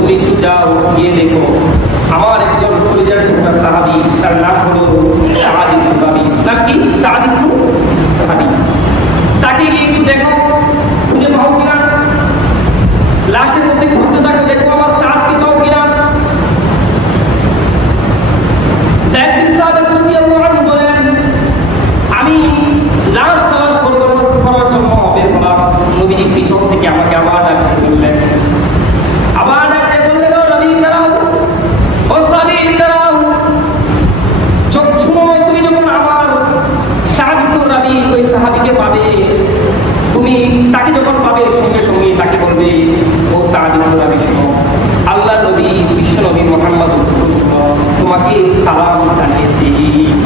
তুমি একটু যাও, গিয়ে দেখো আমার একজন কলিজার টুকরা সাহাবী, তার নাম হলো সাআদ ইবনে রাবি। নাম কি? সাআদ ইবনে রাবি। তাকে গিয়ে একটু দেখো, খুঁজে পাও কিনা, লাশের মধ্যে ঘুরতে থাকো, দেখো আমার সাআদকে পাও কিনা। যায়েদ বিন সাবিত রাদিয়াল্লাহু আনহু বলেন, আমি লাশ তালাশ করার জন্য বের হলাম। নবীজি পিছন থেকে আমাকে আবার ডাকতে বললেন, আবার ডাকতে বললেন, ও রাবি দাঁড়াও, ও সাবি দাঁড়াও, চোখ ছুঁড়ো, তুমি যখন আমার সাআদ ইবনে রাবি ওই সাহাবীকে পাবে, তুমি তাকে যখন পাবে সঙ্গে সঙ্গে তাকে বলবে, ও সাআদ ইবনে রাবি শোনো, আল্লাহর নবী বিশ্ব নবী মুহাম্মদ রাসূলুল্লাহ তোমাকে সালাম জানিয়েছে।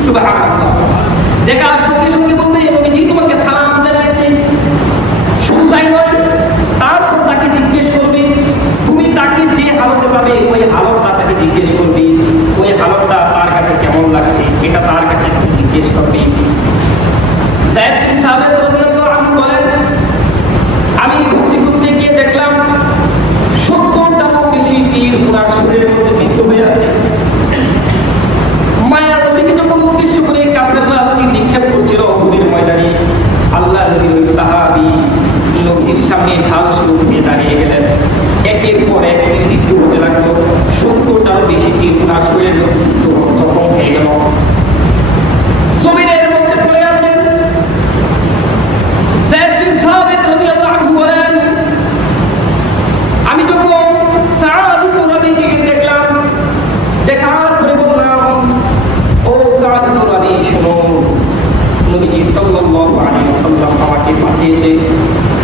সুবহানাল্লাহ। দেখার সঙ্গে সঙ্গে বলবে, নবীজি তোমাকে সালাম জানিয়েছে। শুধু তাই নয়, তারপর তাকে জিজ্ঞেস করবে, তুমি তাকে যে হালতে পাবে ওই হালতটা তাকে জিজ্ঞেস করবে, ওই হালতটা তার কাছে কেমন লাগছে এটা তার কাছে জিজ্ঞেস করবে। যায়েদ বিন সাবিত রাদিয়াল্লাহু আনহু বলেন, আমি খুঁজতে খুঁজতে গিয়ে দেখলাম 70টারও বেশি তীর ওনার শরীরের মধ্যে বিদ্ধ হয়ে আছে। মায়ার নবীকে যখন উদ্দেশ্য করে কাফেররা তীর নিক্ষেপ করছিল উহুদের ময়দানে, আল্লাহ নবীর ওই সাহাবী নবীর সামনে ঢাল স্বরূপ দিয়ে দাঁড়িয়ে গেলেন। একের পর এক তীর বিদ্ধ হতে লাগলো। 70টারও বেশি তীর ওনার শরীরের মধ্যে জখম হয়ে গেল, জমিনের মধ্যে পড়ে আছেন। যায়েদ বিন সাবিত রাদিয়াল্লাহু আনহু বলেন, আমি যখন সাআদ ইবনে রাবিকে দেখলাম, দেখার পরে বললাম, ও সাআদ ইবনে রাবি শোনো, নবীজি সাল্লাল্লাহু আলাইহি ওয়াসাল্লাম আমাকে পাঠিয়েছে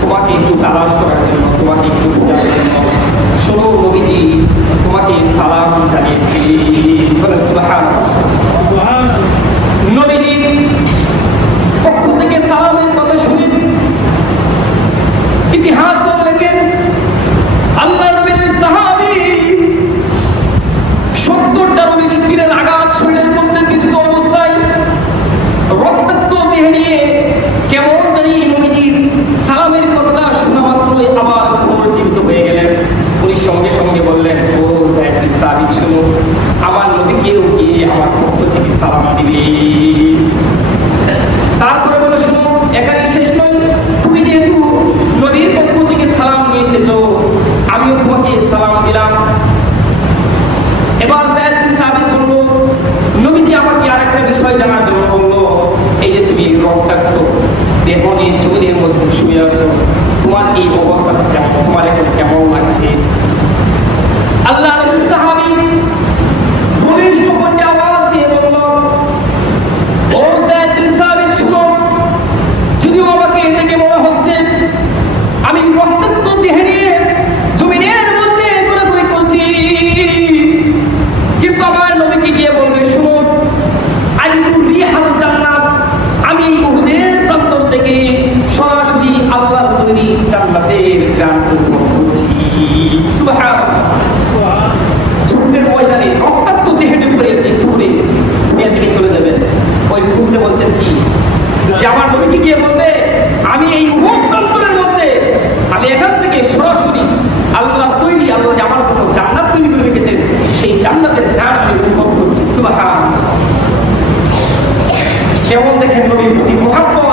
তোমাকে একটু তালাশ করার জন্য, তোমাকে একটু খোঁজার জন্য। শোনো, নবীজি তোমাকে সালাম জানিয়েছি। সুবহানাল্লাহ। নবীজির পক্ষ থেকে সালামের কথা শুনে ইতিহাস বলে লেখেন, আল্লাহ নবীর ওই সাহাবী 70টারও বেশি তীরের আঘাত শরীরের মধ্যে বিদ্ধ অবস্থায় রক্তাক্ত দেহ নিয়ে কেমন জানি নবীজির সালামের কথাটা শোনা মাত্রই আবার পুনর্জীবিত হয়ে গেলেন। উনি সঙ্গে সঙ্গে বললেন, ও যায়েদ বিন সাবিত শোনো, আমার নবীকেও গিয়ে আমার পক্ষ থেকে সালাম দিবে। তারপরে বলে, শোনো, এখানেই শেষ নয়, তুমি যেহেতু নবীর পক্ষ থেকে সালাম নিয়ে এসেছো, আমিও তোমাকে সালাম দিলাম। এবার যায়েদ বিন সাবিত বলল, নবীজি আমাকে আরেকটা বিষয় জানার জন্য বললো, এই যে তুমি রক্তাক্ত দেহ নিয়ে জমিনের মধ্যে শুয়ে আছো, তোমার এই অবস্থাটা কেমন, তোমার এখন কেমন লাগছে? আল্লাহ নবীর সাহাবী বলিষ্ঠ কণ্ঠে আওয়াজ দিয়ে বলল, ও যায়েদ বিন সাবিত শুনো, যদিও আমাকে দেখে মনে হচ্ছে আমি রক্তাক্ত দেহ নিয়ে জমিনের মধ্যে ঘোরাঘুরি করছি, কিন্তু আমার নবীকে গিয়ে বলবে, শুনো, আজকুর রিহাল জান্নাত, আমি উহুদের প্রান্তর থেকে সরাসরি আল্লাহর তৈরি জান্নাতের গান উপভোগ করছি। সুবহানাল্লাহ। যুদ্ধের ময়দানে রক্তাক্ত দেহে ডুবে ঘুরে দুনিয়া থেকে চলে যাবেন, ওই মুহূর্তে বলছেন কি, যে আমার নবীকে গিয়ে বলবে, আমি এই উহুদ প্রান্তরের মধ্যে, আমি এখান থেকে সরাসরি আল্লাহর তৈরি, আল্লাহ যে আমার জন্য জান্নাত তৈরি করে রেখেছেন, সেই জান্নাতের গান আমি উপভোগ করছি। সুবহানাল্লাহ। কেমন দেখেন নবীর প্রতি মহব্বত,